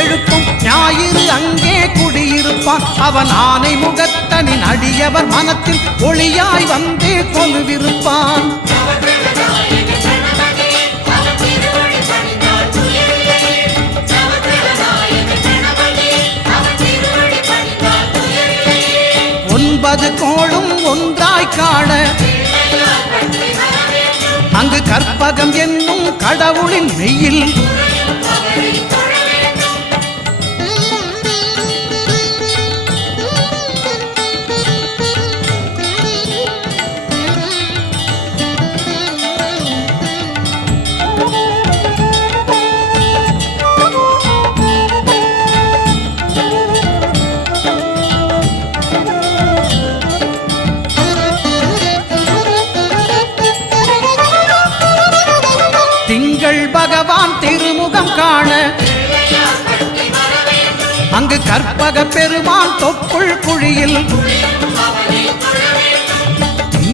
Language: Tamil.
எழுப்பும் ஞாயிறு அங்கே குடியிருப்பான். அவன் ஆனை முகத்தனின் அடியவர் மனத்தில் ஒளியாய் வந்தே கொலுவிருப்பான். ஒன்பது கோளும் ஒன்றாய் காண அங்கு கற்பகம் என்னும் கடவுளின் மெய்யில் பகவான் திருமுகம் காண அங்கு கற்பக பெருமான் தொப்புள் குழியில்